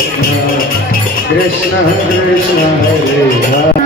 कृष्ण कृष्ण हरे हरे।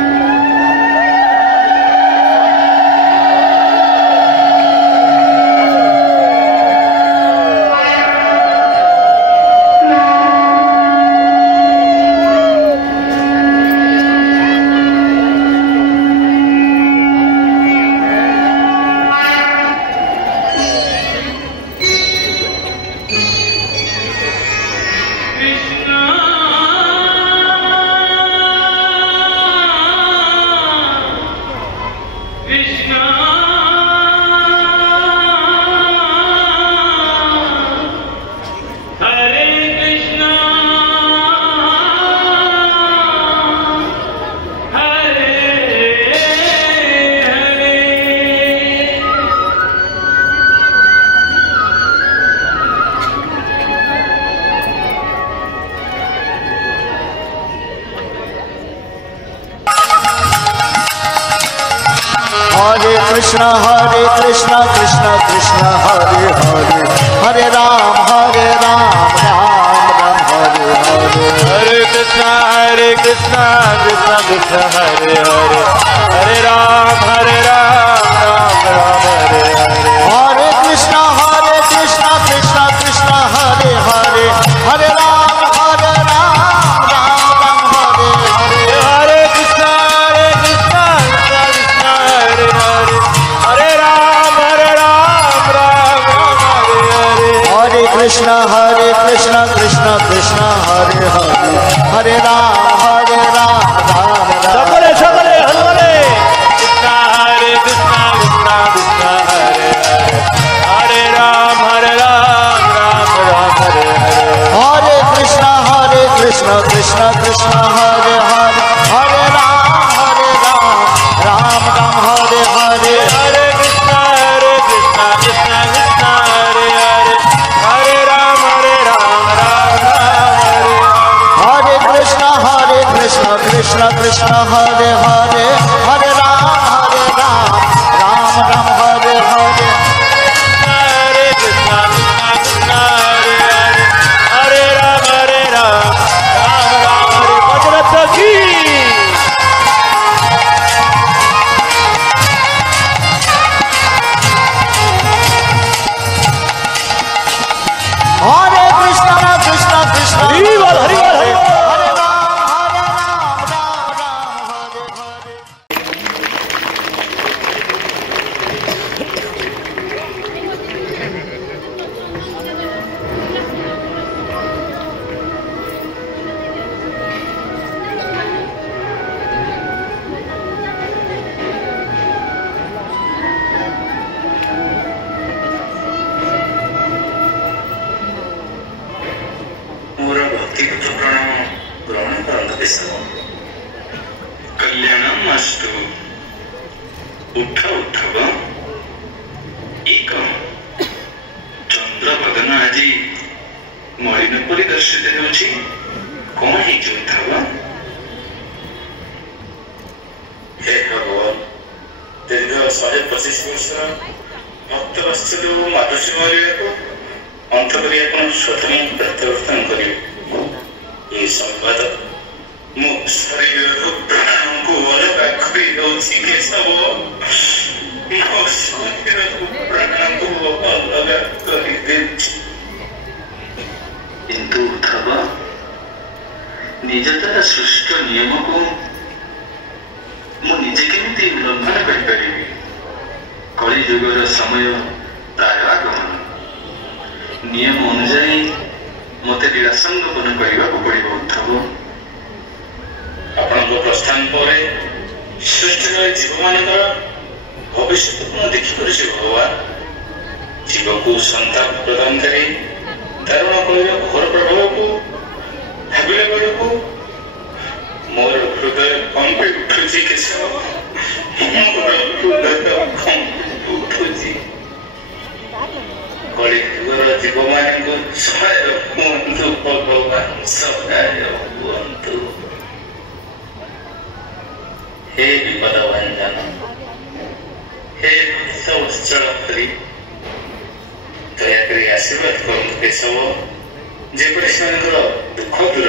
कृष्ण कृष्ण कृष्ण हरे हरे हरे राम राम राम हरे हरे हरे कृष्ण कृष्ण कृष्ण हरे हरे हरे राम राम राम हरे हरे हरे कृष्ण कृष्ण कृष्ण हरे हरे हरे राम राम राम हरे हरे हरे कृष्ण कृष्ण कृष्ण हरे हरे हरे राम राम राम हरे हरे हरे कृष्ण कृष्ण कृष्ण हरे हरे हरे राम राम राम सकले सकले हरे कृष्ण कृष्ण कृष्ण हरे हरे हरे राम राम राम हरे हरे हरे कृष्ण कृष्ण कृष्ण हरे हरे हरे राम राम राम हरे हरे हरे कृष्ण कृष्ण कृष्ण हरे हरे हरे राम राम राम हरे कृष्ण कृष्ण कृष्ण हरे हरे हरे राम राम राम हरे हरे हरे कृष्ण कृष्ण हरे हरे हरे राम राम राम हरे भजरथ की हरे कृष्ण कृष्ण कृष्ण हरि बोल हरि बोल हरि बोल। हरे राम राम हरे हरे। मोर भक्तिगत प्रणाम ग्रहण करंतु केशव कल्याणम अस्तु उठ उठव एक चंद्र बदन आज मलिन परी दर्शित होछि कौन ही जोथव हे भगवान दीर्घ 125 वर्ष भक्त वत्सल मातृश्री मारिया को अंत करी आपण स्वतः प्रत्यावर्तन करिवे ये संवाद मो शरीर प्राण को अलग करी दउछि केशव मो शरीर प्राण को अलग करी देछि किंतु उद्धव निजतर सृष्ट नियम को मु निजे केमिति उल्लंघन करिपारिबि कलि युगर समय प्राय आगमन नियम अनुजाई मते लीलासंगपन करने को पड़े उद्धव आपण प्रस्थान पर सृष्टि जीव मान भविष्य को देखिपर भगवान जीव को संताप प्रदान करी तारण कर घोर प्रभाव को भाविला बेड़ को मोर हृदय कंपी उठुची केशव मोर हृदय कंपी उठुची कलि युगर जीव मान सहाय हुंतु भगवान सहाय हुंतु हे विपद भंजन हे भक्तवत्सल हरि दयाकरी आशीर्वाद करतु केशव जेपरि सेमानकर दुख दूर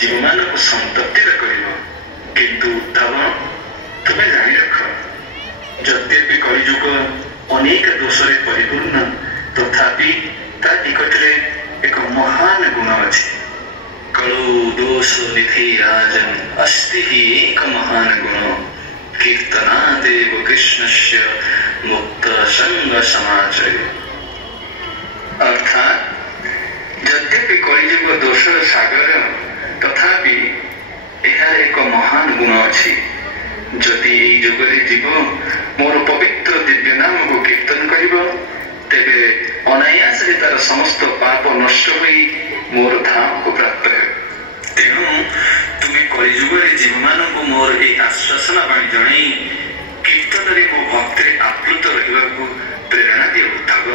जीवମାନଙ୍କୁ संतप्ति करिब किंतु तब तुम्हें जानी रख यद्यपि कलिजुग अनेक दोषरे परिपूर्ण तथापि ता निकटरे एक महान गुण अछि कलु दोष निधि राजन अस्ति हि एक महान गुण कीर्तनादेव कृष्णस्य मुक्त संग समाचय अर्थात यद्यपि कलिजुग दोषर सागर तथापि एहार एक महान गुण अछि जदि युगरे जीव मोर पवित्र दिव्य नाम को कीर्तन करिब तेबे अनायास तार समस्त पाप नष्ट होई मोर धाम को प्राप्त हे तेणु तुम्हें कलिजुगरे जीव मानक मोर ए आश्वासना बाणी जणाई कीर्तन मो भक्ति आप्लुत रहा प्रेरणा दिथब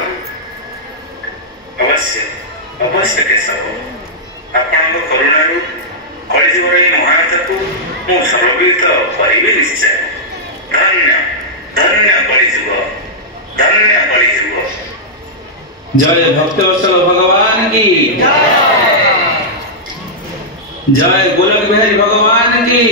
अवश्य अवश्य केशव आपण करुणारू कलिजुगर महानता को मु सर्ववित करी निश्चय धन्य धन्य कलिजुग धन्य कलिजुग जय भक्तवत्सल भगवान की जय गोलक बिहारी भगवान की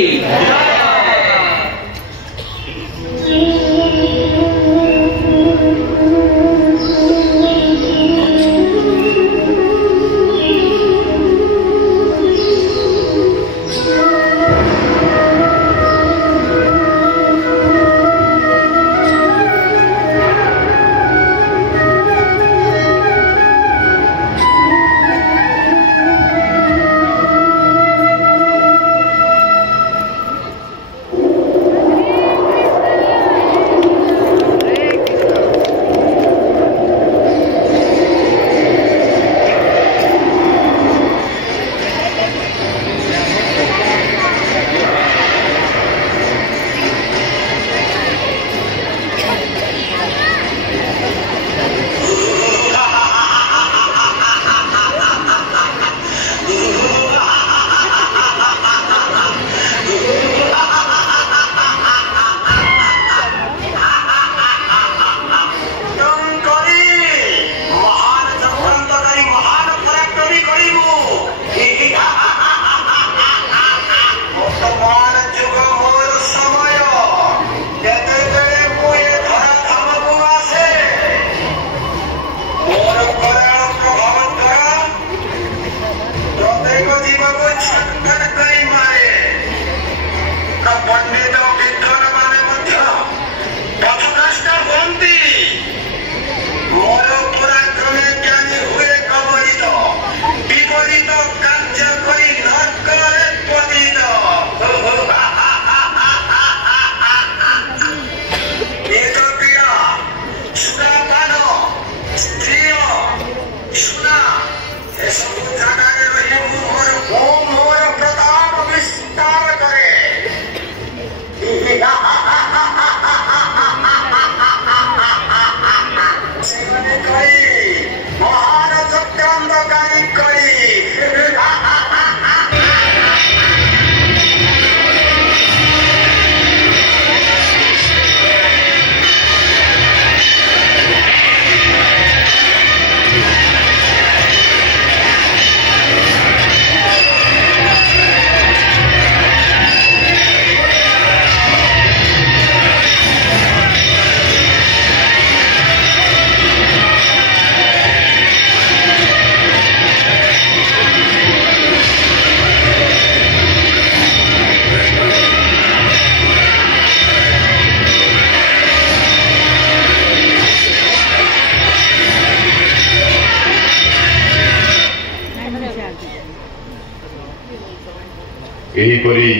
एहीपरि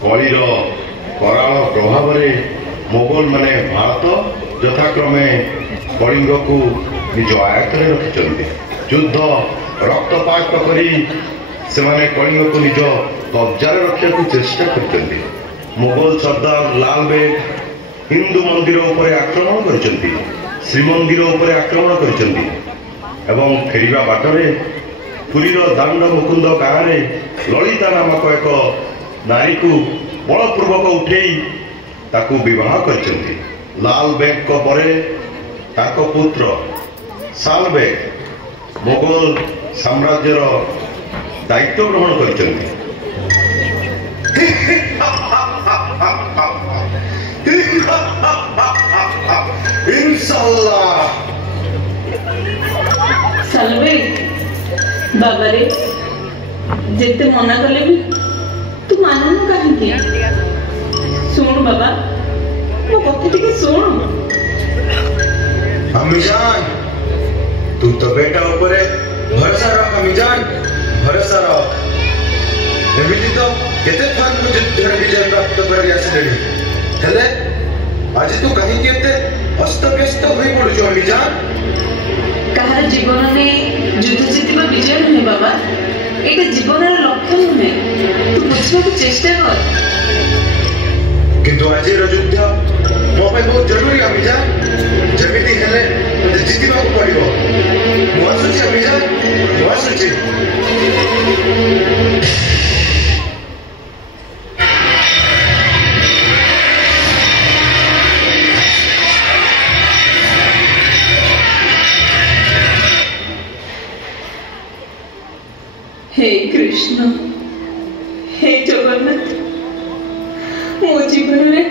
कलिर कराल प्रभाव मोगल माने भारत यथाक्रमे कलिंग को निज आयत्त रखिंट युद्ध रक्तपात करी से कलिंग को निज कब्जार रखा चेष्टा कर मोगल सरदार लाल बेग हिंदू मंदिर उपर आक्रमण कर श्रीमंदिर उपर आक्रमण कर फेरिबा बाटरे पुरीर दांड मुकुंद गाँव ललिता नामक एक नारी को बलपूर्वक उठेई ताकू विवाह कर लाल बेग को परे ताको पुत्र साल बेग मोगल साम्राज्यर ଦାୟିତ୍ୱ ଗ୍ରହଣ କରିଛନ୍ତି। ଇନଶାଆଲ୍ଲାହ। ସାଲବେ ବାବାରେ ଯେତେ ମନା କଲେ ବି ତୁ ମାନୁନୁ କାହିଁକି? ଶୁଣୁ ବାବା, ମୋ କଥା ଟିକେ ଶୁଣୁ। अम्मीजान, तू तो बेटा ऊपर भरोसा रख अम्मीजान, भरोसा रख। एमिति तो केते थान को युद्ध विजय प्राप्त करी आसलेनी हेले आज तू कहीं केते अस्त व्यस्त होई पड़ुछ अम्मीजान। କାହାର ଜୀବନରେ ଯୁଦ୍ଧ ଜିତିବା ବିଜୟ ନୁହେଁ ବାବା, ଏଇଟା ଜୀବନର ଲକ୍ଷ୍ୟ ନୁହେଁ। ତୁ ବୁଝିବାକୁ ଚେଷ୍ଟା କର। किंतु आज युद्ध मो पे बहुत जरूरी अम्मीजान। जमिति हेले मते जितिबाकू पड़िबो। मु आसुची अम्मीजान, मु आसुची। हे कृष्ण, हे जगन्नाथ, मो जीवन में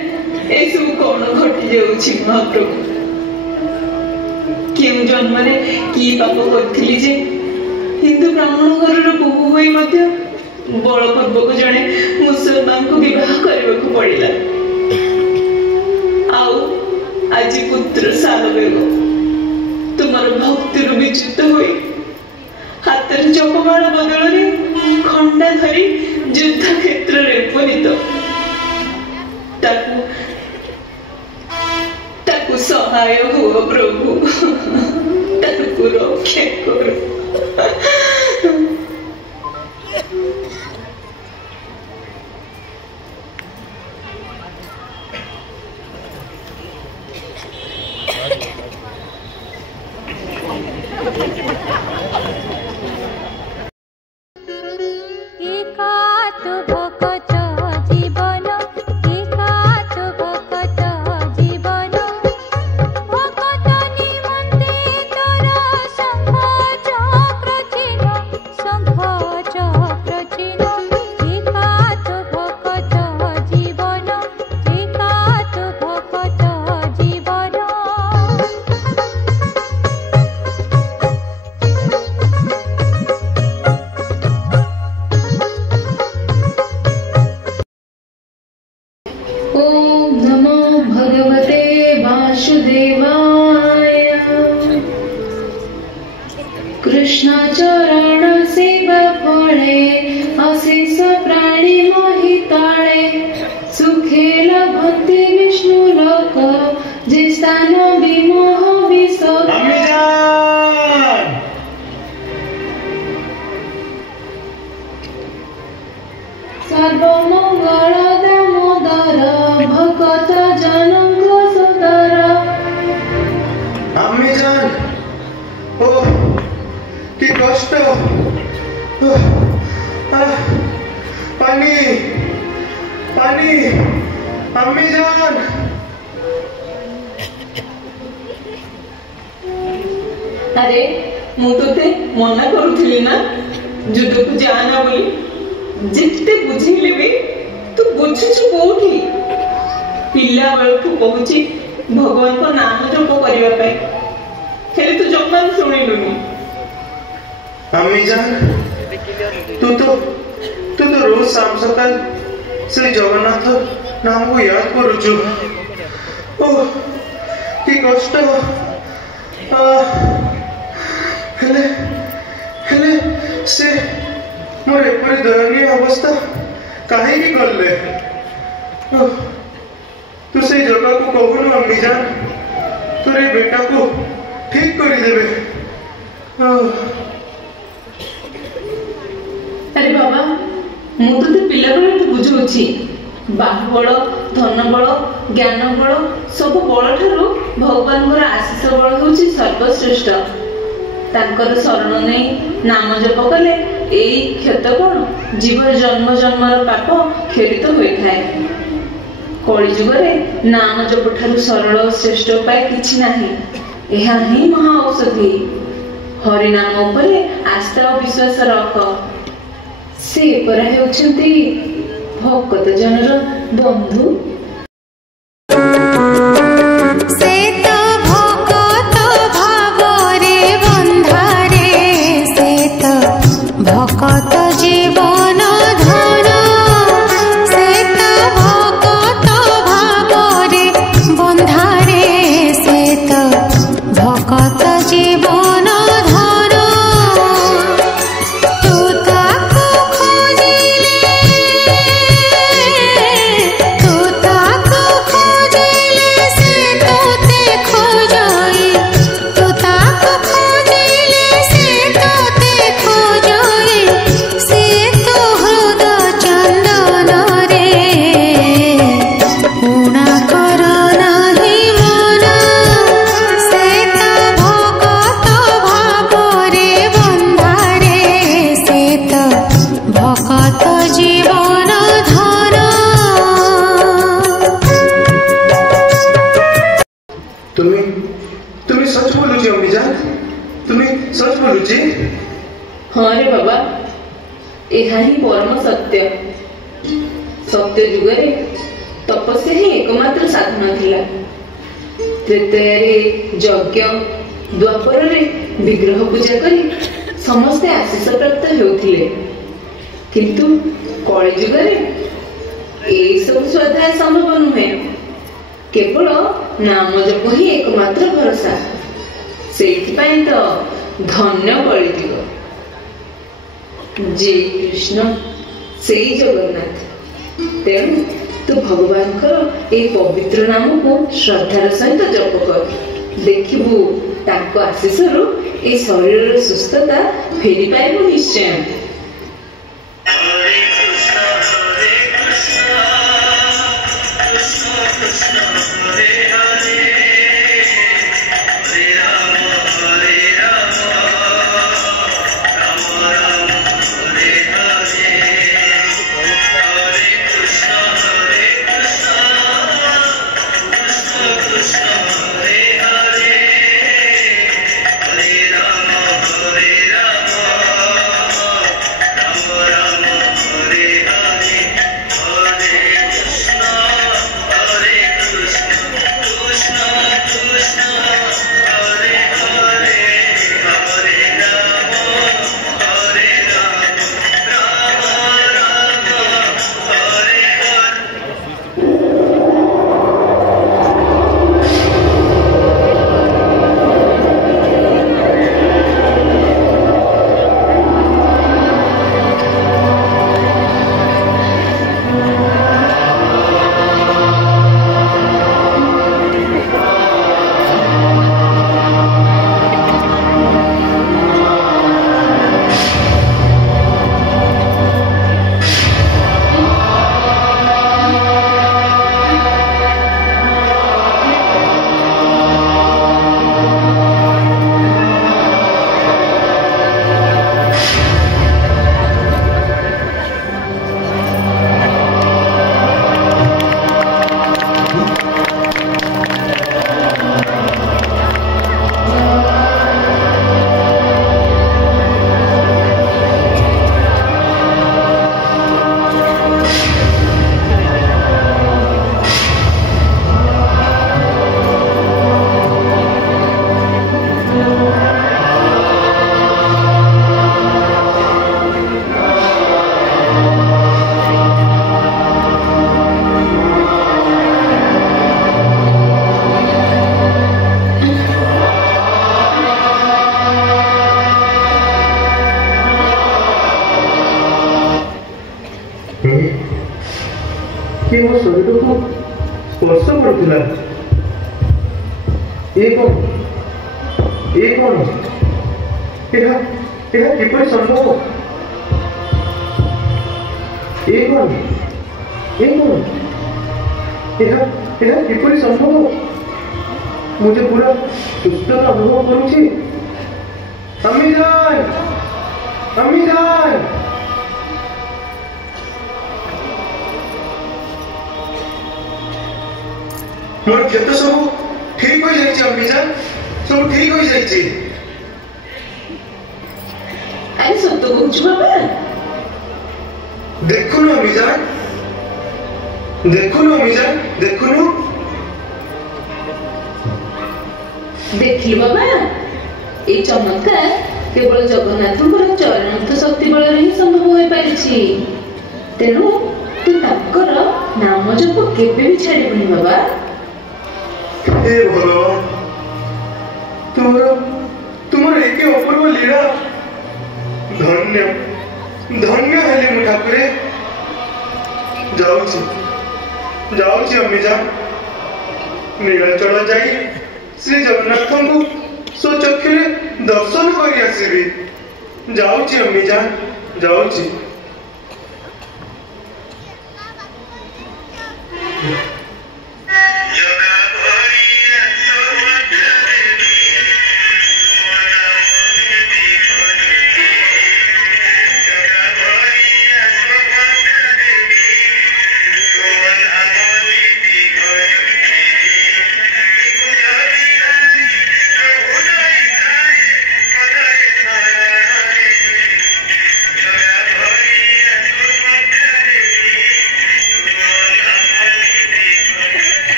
एसबू कौन घटी जाऊँ महाप्रभु? क्यों जन्म कि पाप करी जे हिंदू ब्राह्मण घर बोहू हो बलपूर्वक जड़े मुसलमान को विवाह करने को पड़ा। आउ आज पुत्र सालवेग तुमर भक्ति विच्युत हुई हाथ जपमाला बदल खंडा धरी युद्ध क्षेत्र में उपनीत ताकू सहाय हुआ प्रभु, ताकू रक्षा करो। कृष्णचरण सेवा फले अशेष प्राणी महिताळे सुखे लभते विष्णु लोक जे स्थान विमोह विशोक। सर्वमंगल दामोदर भगत जनक सुंदर। अम्मीजान, ओ की कष्ट। पानी पानी अम्मीजान। अरे मुझे मना करुली ना युद्ध को जाना बोली जिते बुझेले भी तू बुझुचु कोठी पिला बेल तू कहूची भगवान को नाम जप करबा पे हेले तू जम्मा सुनिलुनी। अम्मीजान, तू तो रोज शाम सकाल श्री जगन्नाथ नाम को याद करुचु। ओह की कष्ट। हेले हेले से मोर एपरी दयनीय अवस्था कहीं करले। तू से जगह को कहूनु अम्मीजान, तोरे बेटा को ठीक कर देवे। अरे बाबा मुझे पिला बेले तो बुझुची बाहुबल धन बल ज्ञान बल सब बल ठारू भगवान आशीष बल हूँ सर्वश्रेष्ठ। तांकर शरण नहीं नाम जप कले यही क्षत कौन जीवन जन्म जन्मर पाप खेरित होता है। कली जुगरे नाम जप ठारू सरल श्रेष्ठ उपाय किछि नाही। यह ही महा औषधि। हरिनाम उपरे आस्था और विश्वास रख। ସେ ପରା ହେଉଛନ୍ତି ଭକତ ଜନର ବନ୍ଧୁ। ସେ ତ ଭକତ ଭାବରେ ବନ୍ଧାରେ, ସେ ତ ଭକତ ଜୀବନ ଧନ, ସେ ତ ଭକତ ଭାବରେ ବନ୍ଧାରେ, ସେ ତ ଭକତ ଜୀବନ ଧନ। ତୁ ତାକୁ ଖୋଜିଲେ, ତୁ ତାକୁ ଖୋଜିଲେ ସେ ତୋତେ ଖୋଜଇ, ତୁ ତାକୁ ଖୋଜିଲେ ସେ ତୋତେ ଖୋଜଇ, ସେ ତୋ ହୃଦ ଚନ୍ଦନରେ ଉଣା କର ନାହିଁ ମନ। ସେ ତ ଭକତ ଭାବରେ ବନ୍ଧାରେ, ସେ ତ ଭକତ ଜୀବନ ଧନ। तुम्ही सच बोलुची अम्मीजान, तुम्ही सच बोलुची। हाँ रे बाबा, ଏହା ହିଁ ପରମ ସତ୍ୟ। ସତ୍ୟ ଯୁଗରେ ତପସ୍ୟା ହିଁ ଏକମାତ୍ର ସାଧନ ଥିଲା। ତ୍ରେତୟାରେ ଯଜ୍ଞ, ଦ୍ୱାପରରେ ବିଗ୍ରହ ପୂଜା କରି ସମସ୍ତେ ଆଶିଷ ପ୍ରାପ୍ତ ହେଉଥିଲେ। କିନ୍ତୁ କଳି ଯୁଗରେ ଏଇସବୁ ଶ୍ରଦ୍ଧା ସମ୍ଭବ ନୁହେଁ। କେବଳ ନାମ ଜପ ହିଁ ଏକମାତ୍ର ଭରସା। ସେଇଥିପାଇଁ ତ ଧନ୍ୟ କଳିଯୁଗ। ଯେ କୃଷ୍ଣ ସେଇ ଜଗନ୍ନାଥ। ତେଣୁ ତୁ ଭଗବାନଙ୍କର ଏଇ ପବିତ୍ର ନାମକୁ ଶ୍ରଦ୍ଧାର ସହିତ ଜପ କର। ଦେଖିବୁ ତାଙ୍କ ଆଶୀଷରୁ এই শরীরের সুস্থতা ফেরি পাইব নিশ্চয়। कि ମୋ ଶରୀରକୁ ସ୍ପର୍ଶ କରୁଥିଲା। ଏ କଣ? ଏହା କିପରି ସମ୍ଭବ? ଏହା କିପରି ସମ୍ଭବ? ମୁଁ ଯେ ପୁରା ସୁସ୍ଥ ଅନୁଭବ କରୁଛି। ଅମିଜାନ मोर क्षत सब ठीक हो जाइए। अम्मीजान सब ठीक हो जाइए। अरे सत्य कहूँ बाबा, ଦେଖୁନୁ ଅମିଜାନ, ଦେଖୁନୁ ଅମିଜାନ, ଦେଖୁନୁ। ଦେଖିଲୁ ବାବା, এই ଚମତ୍କାର କେବଳ ଜଗନ୍ନାଥଙ୍କର ଚରଣାର୍ଥ ଶକ୍ତି ବଳରେ ହିଁ ସମ୍ଭବ ହୋଇପାରିଛି। ତେଣୁ ତୁ ତାଙ୍କର ନାମ ଜପ କେବେ ବି ଛାଡ଼ିବୁନି ବାବା। हे भगवान, तुमर एक अपूर्व लीला। धन्य धन्य हेली मु ठाकुरे। जाऊची अम्मीजा, नीलाचल जाई श्री जगन्नाथ को स्वचक्षुरे दर्शन करी आसीबी। जाऊची अम्मीजा, जाऊची।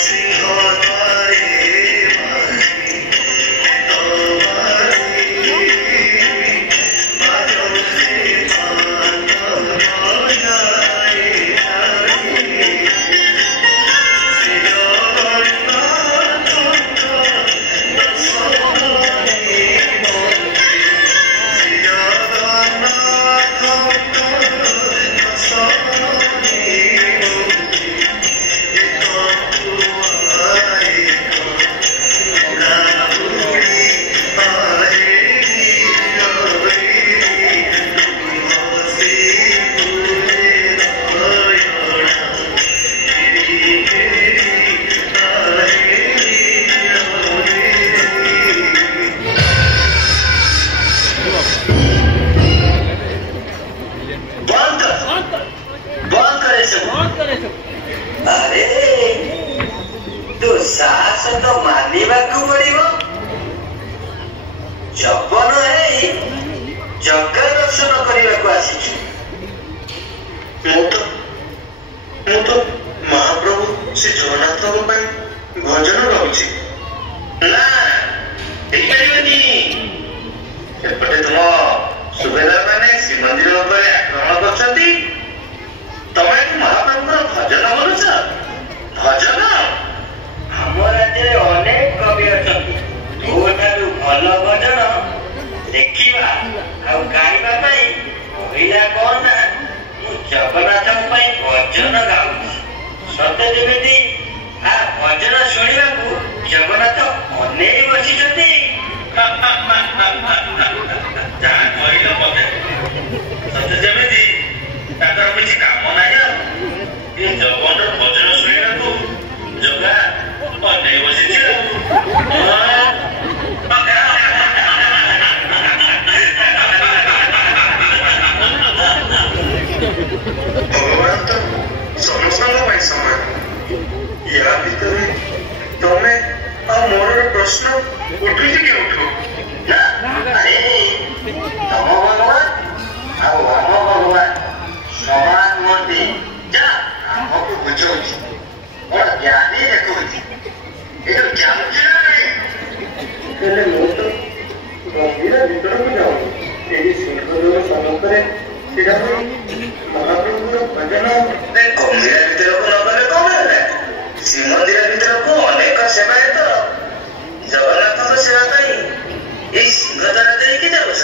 सिंह ତ ମାନିବାକୁ ପଡିବ। ଯବନ ହେଇ ଜଗା ଦର୍ଶନ କରିବାକୁ ଆସିଛୁ। ମୁଁ ତ ମହାପ୍ରଭୁ ଶ୍ରୀ ଜଗନ୍ନାଥଙ୍କ ପାଇଁ ଭଜନ ଗାଉଛି। ନା ହେଇପାରିବନି। ଏପଟେ ତୁମ ସୁବେଦାର ମାନେ ଶ୍ରୀମନ୍ଦିର ଉପରେ ଆକ୍ରମଣ କରୁଛନ୍ତି, ତମେ ମହାପ୍ରଭୁଙ୍କର ଭଜନ ବୋଲୁଛ। ଭଜନ ଆମ ରାଜ୍ୟରେ ଅନେକ କବି ଅଛନ୍ତି। କୋଉଠାରୁ ଭଲ ଭଜନ ଦେଖିବା ଆଉ ଗାଇବା ପାଇଁ କହିଲା କଣ ନା ମୁଁ ଜଗନ୍ନାଥଙ୍କ ପାଇଁ ଭଜନ ଗାଉଛି। ସତେ ଯେମିତି ଭଜନ ଶୁଣିବାକୁ ଜଗନ୍ନାଥ ଅନେଇ ବସିଛନ୍ତି। ଯାହା କହିଲ ମତେ ସତେ ଯେମିତି ତାଙ୍କର କିଛି କାମ ନାହିଁ। ଏ ଜଗନ୍ନାଥ ଭଜନ ଶୁଣିବାକୁ ଜଗା ଅନେଇ ବସିଛି। ଭଗବାନ ତ ସମସ୍ତଙ୍କ ପାଇଁ ସମାନ। ୟା ଭିତରେ ତମେ ଆଉ ମୋର ପ୍ରଶ୍ନ ଉଠୁଛି କେଉଁଠୁ? ନା ଆରେ ତମ ଭଗବାନ ଆଉ ଆମ ଭଗବାନ ସମାନ ହୁଅନ୍ତି। ଯା ଆମକୁ ବୁଝଉଛି, କଣ ଜ୍ଞାନୀ ଦେଖଉଛି। ଏଠୁ ଯାଉଛି ନା ନାଇଁ? ହେଲେ ମୁଁ ତ ଗମ୍ଭୀର ଭିତରକୁ ଯାଉନି। ଏହି ସିଂହଦ୍ୱାର ସମ୍ମୁଖରେ ଛିଡ଼ା ହୋଇ ମହାପ୍ରଭୁର ଭଜନ। ଗମ୍ଭୀର ଭିତରକୁ ନ ଗଲେ କଣ ହେଲା? ଶ୍ରୀମନ୍ଦିର ଭିତରକୁ ଅନେକ ସେବାୟତ ଜଗନ୍ନାଥଙ୍କ ସେବା ପାଇଁ ଏଇ ସିଂହଦ୍ୱାର ଦେଇକି ଯାଉଛ।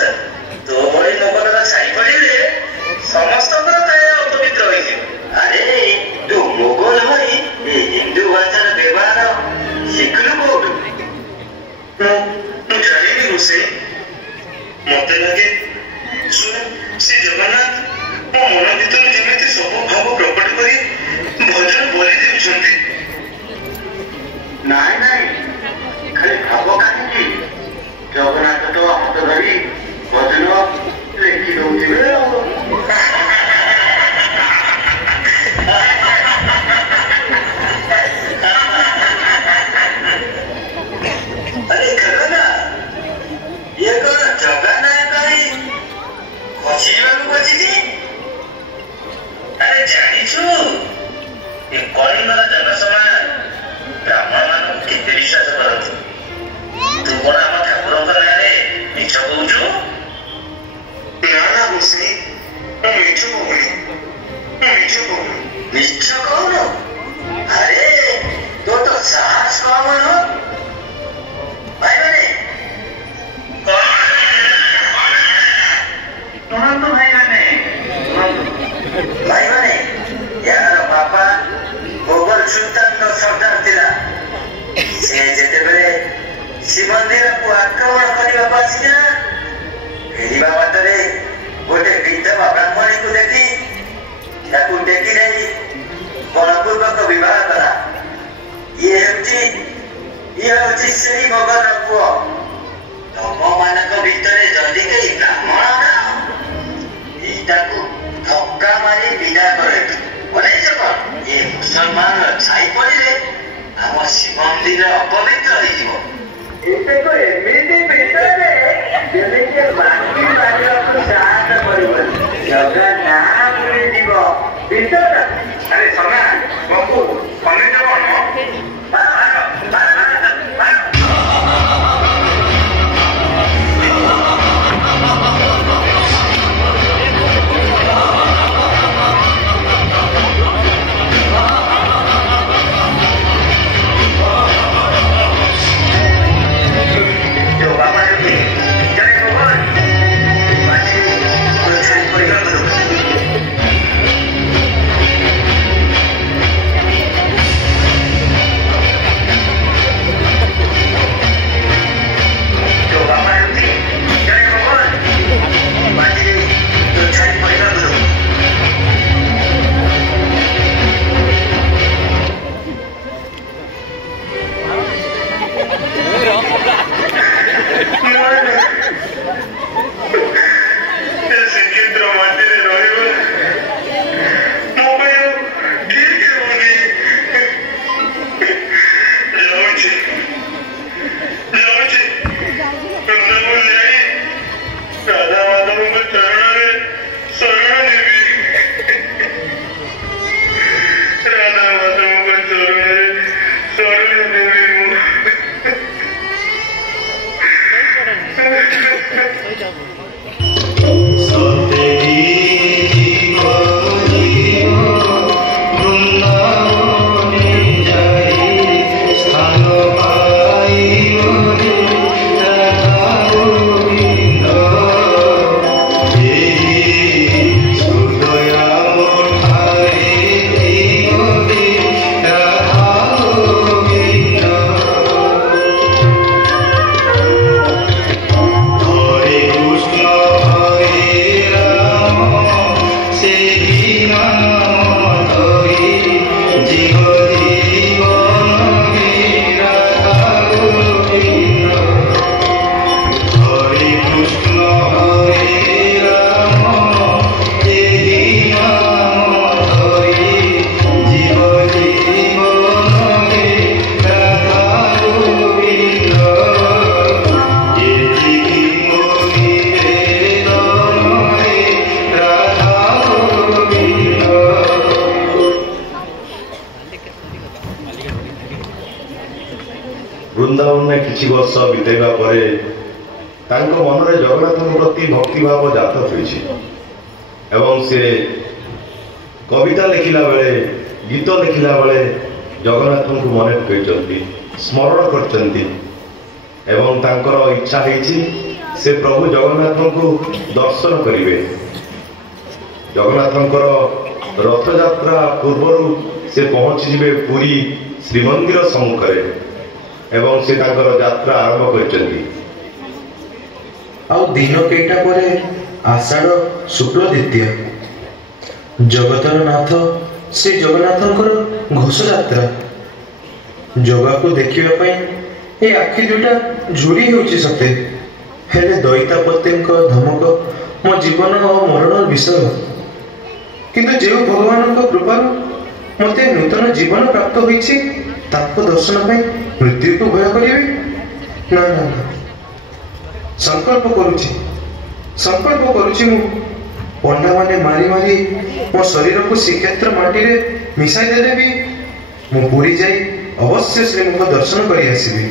ତୋ ଭଳି ମୋଗଲର ଛାଇ ପଡ଼ିଲେ ସମସ୍ତଙ୍କର କାୟା ଅପବିତ୍ର ହୋଇଯିବ। ଆରେ ତୁ ମୋଗଲ ହୋଇ ଏ ହିନ୍ଦୁ ଭାଷାର ବ୍ୟବହାର ଶିଖିଲୁ କୋଉଠୁ? ମୁଁ ଜାଣିନି ରୋଷେଇ। ମତେ ଲାଗେ ଶ୍ରୀ ଜଗନ୍ନାଥ ମୋ ମନ ଭିତରେ ଯେମିତି ସବୁ ଭାବ ପ୍ରକଟ କରି ଭଜନ ବୋଲି ଦେଉଛନ୍ତି। ନାଇଁ ନାଇଁ, ଖାଲି ଭାବ କାହିଁକି? ଜଗନ୍ନାଥ ତ ହାତ ଧରି ଭଜନ ଲେଖି ଦଉଥିବେ ଆଉ। ଆରେ ନା ଇଏ କଣ ଜଗନ୍ନାଥ ଖସିଯିବାକୁ ବସିଛି? ଆରେ ଜାଣିଛୁ ଏ କଳିଙ୍ଗର ଜନସମାଜ ବ୍ରାହ୍ମଣ ମାନଙ୍କୁ କେତେ ବିଶ୍ୱାସ କରନ୍ତି। ତୁ କଣ ଆମ ଠାକୁରଙ୍କ ନାଁରେ ମିଛ କହୁଛୁ? ନା ନା ରୋଷେଇ, ମୁଁ ମିଛ କହୁନି। ମିଛ କହୁନୁ? ଆରେ ତୋ ତ ସାହସ କମ ନୁହଁ। ଭାଇମାନେ ଶୁଣନ୍ତୁ, ଭାଇମାନେ ୟାର ବାପା ମୋଗଲ ସୁଲତାନଙ୍କ ସର୍ଦ୍ଦାର ଥିଲା। ସେ ଯେତେବେଳେ ଶ୍ରୀମନ୍ଦିରକୁ ଆକ୍ରମଣ କରିବାକୁ ଆସିଥିଲା, ଫେରିବା ବାଟରେ ଗୋଟେ ବିଧବା ବ୍ରାହ୍ମଣୀକୁ ଦେଖି ତାକୁ ଟେକି ନେଇ ବଳପୂର୍ବକ ବିବାହ କଲା। ଇଏ ହେଉଛି ସେହି ମୋଗଲର ପୁଅ। ତମମାନଙ୍କ ଭିତରେ ଯଦି କେହି ବ୍ରାହ୍ମଣ ଏଇଟାକୁ ଧକ୍କା ମାରି ବିଦା କରେ। ଅନେକ କଣ ଏ ମୁସଲମାନର ଛାଇ ପଡ଼ିଲେ ଆମ ଶିବ ମନ୍ଦିର ଅପବିତ୍ର ହେଇଯିବ। ଏଇଟାକୁ ଏମିତି ଭିତରେ ଯେମିତି ମାଟି ବାଜିବାକୁ ସାହସ କରିବନି। ଜଗା ନାଁ ଭୁଲିଯିବ ଭିତର। ଆରେ ସମା ବାବୁ ଅନେକ ବୃନ୍ଦାବନରେ କିଛି ବର୍ଷ ବିତେଇବା ପରେ ତାଙ୍କ ମନରେ ଜଗନ୍ନାଥଙ୍କ ପ୍ରତି ଭକ୍ତିଭାବ ଜାତ ହୋଇଛି ଏବଂ ସେ କବିତା ଲେଖିଲା ବେଳେ ଗୀତ ଲେଖିଲା ବେଳେ ଜଗନ୍ନାଥଙ୍କୁ ମନେ ପକାଇଛନ୍ତି, ସ୍ମରଣ କରିଛନ୍ତି ଏବଂ ତାଙ୍କର ଇଚ୍ଛା ହେଇଛି ସେ ପ୍ରଭୁ ଜଗନ୍ନାଥଙ୍କୁ ଦର୍ଶନ କରିବେ। ଜଗନ୍ନାଥଙ୍କର ରଥଯାତ୍ରା ପୂର୍ବରୁ ସେ ପହଞ୍ଚିଯିବେ ପୁରୀ ଶ୍ରୀମନ୍ଦିର ସମ୍ମୁଖରେ ଏବଂ ସେ ତାଙ୍କର ଯାତ୍ରା ଆରମ୍ଭ କରିଛନ୍ତି। ଆଉ ଦିନ କେଇଟା ପରେ ଆଷାଢ଼ ଶୁକ୍ଳ ଦ୍ୱିତୀୟା, ଜଗତର ନାଥ ଶ୍ରୀ ଜଗନ୍ନାଥଙ୍କର ଘୋଷଯାତ୍ରା। ଜଗାକୁ ଦେଖିବା ପାଇଁ ଏ ଆଖି ଦୁଇଟା ଝୁରି ହେଉଛି ସତେ, ହେଲେ ଦଇତାପତିଙ୍କ ଧମକ ମୋ ଜୀବନ ଓ ମରଣର ବିଷୟ। କିନ୍ତୁ ଯେଉଁ ଭଗବାନଙ୍କ କୃପାରୁ ମୋତେ ନୂତନ ଜୀବନ ପ୍ରାପ୍ତ ହୋଇଛି, ତାଙ୍କ ଦର୍ଶନ ପାଇଁ ମୃତ୍ୟୁକୁ ଭୟ କରିବି? ନା ନା ନା, ସଂକଳ୍ପ କରୁଛି ମୁଁ। ପଣ୍ଡାମାନେ ମାରି ମାରି ମୋ ଶରୀରକୁ ଶ୍ରୀକ୍ଷେତ୍ର ମାଟିରେ ମିଶାଇ ଦେଲେ ବି ମୁଁ ପୁରୀ ଯାଇ ଅବଶ୍ୟ ଶ୍ରୀମୁଖ ଦର୍ଶନ କରି ଆସିବି।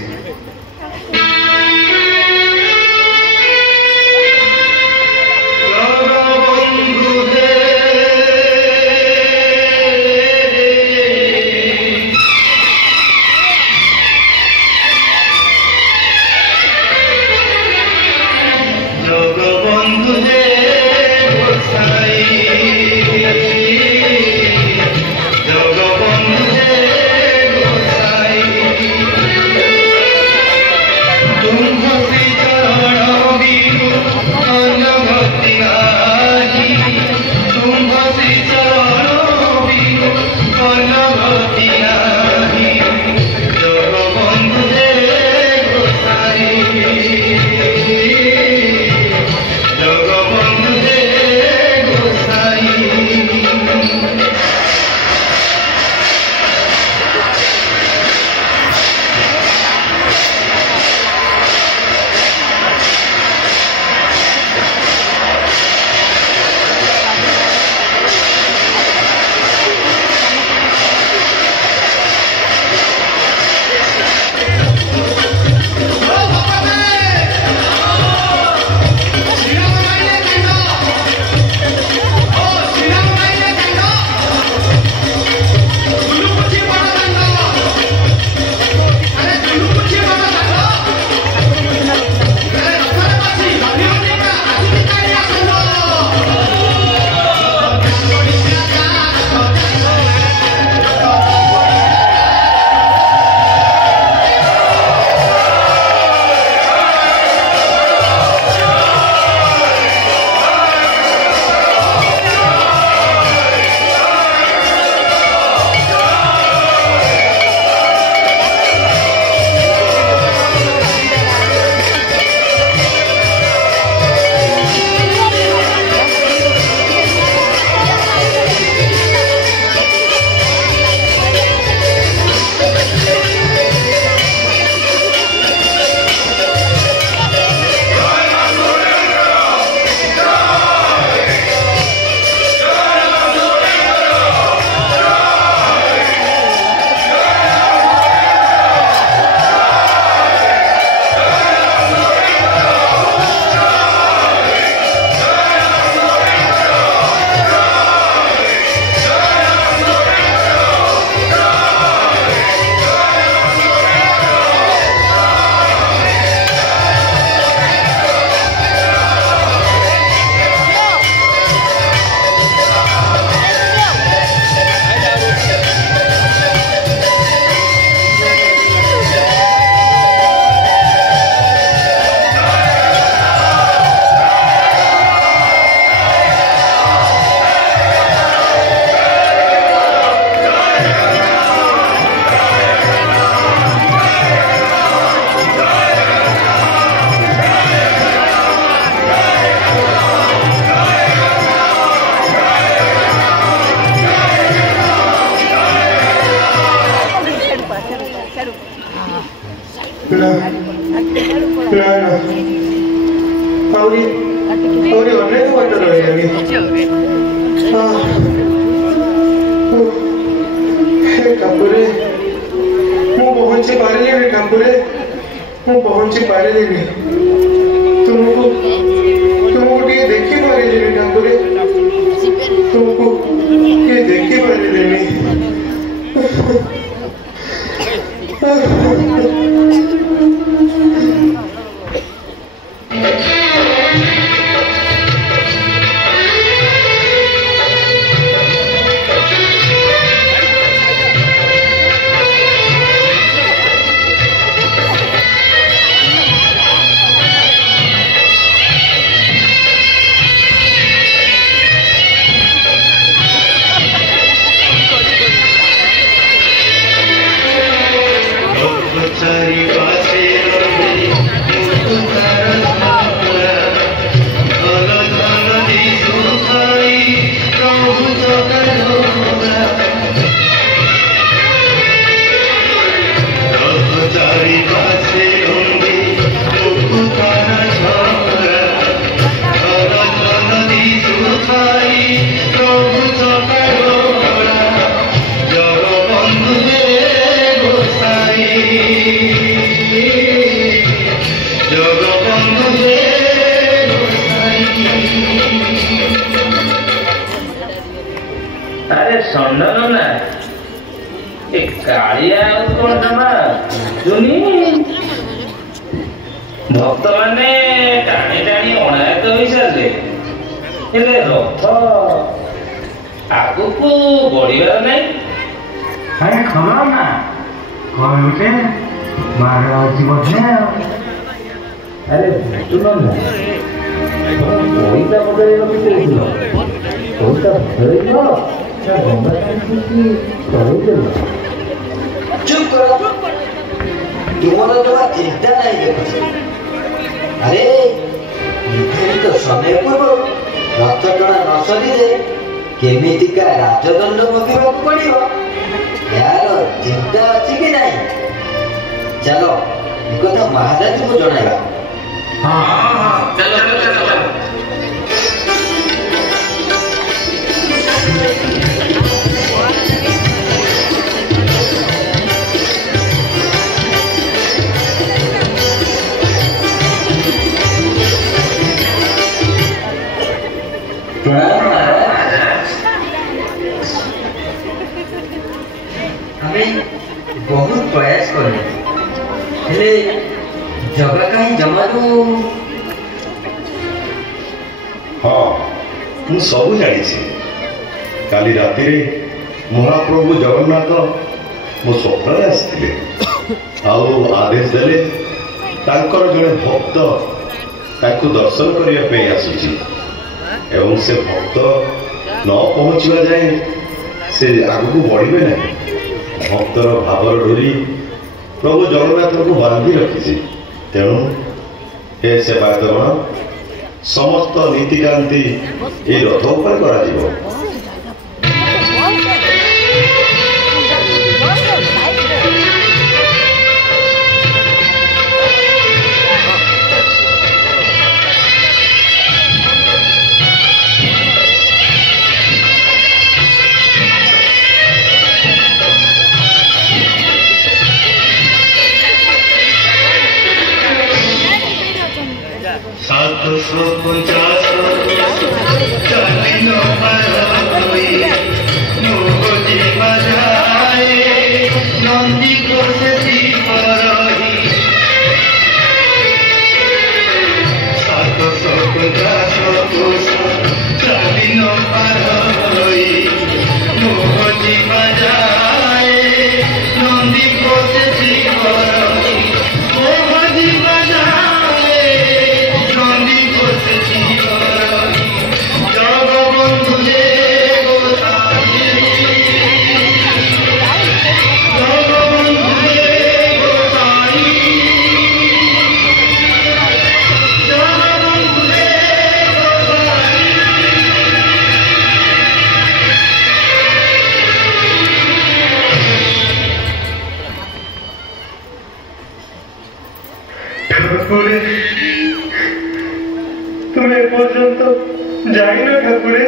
ମୁଁ ପହଞ୍ଚି ପାରିଲିନି। ତୁମକୁ ଟିକେ ଦେଖିପାରିଲିନି ଠାକୁରେ, ତୁମକୁ ଟିକେ ଦେଖିପାରିଲିନି। अरे षण्ढ ना ए कालिया कौन जमा जुनी भक्त माने टाणी टाणी अणायत हो सारे हेले रथ आगु को बढ़िबार नहीं। अरे खबर ना कौन उठे मार बोधे। अरे सुनो ना पैसा बदल पैसा फेर चुप करो, तुम्हारा तो चिंता नहीं देखो। अरे निर्धारित समय पूर्व रथ टଣା न सरिले केमितिका राजदंड मगिବାକୁ पड़िବ यार चिंता अछि कि नहीं? चलो एकथा महाराज को जणाइबा। हाँ चलो चलो चलो हमें बहुत प्रयास करें हेले जगह कहीं जमारू। हाँ ମୁଁ ସବୁ ଜାଣିଛି। କାଲି ରାତିରେ ମହାପ୍ରଭୁ ଜଗନ୍ନାଥ ମୋ ସ୍ୱପ୍ନରେ ଆସିଥିଲେ ଆଉ ଆଦେଶ ଦେଲେ ତାଙ୍କର ଜଣେ ଭକ୍ତ ତାଙ୍କୁ ଦର୍ଶନ କରିବା ପାଇଁ ଆସୁଛି ଏବଂ ସେ ଭକ୍ତ ନ ପହଞ୍ଚିବା ଯାଏ ସେ ଆଗକୁ ବଢ଼ିବେ ନାହିଁ। ଭକ୍ତର ଭାବର ଡୋରି ପ୍ରଭୁ ଜଗନ୍ନାଥଙ୍କୁ ବାନ୍ଧି ରଖିଛି। ତେଣୁ ହେ ସେବାୟତଗଣ ସମସ୍ତ ନୀତିକାନ୍ତି ଏହି ରଥ ଉପରେ କରାଯିବ। ठाकुरे तुम्हें पर्यंत जाइन ठाकुरे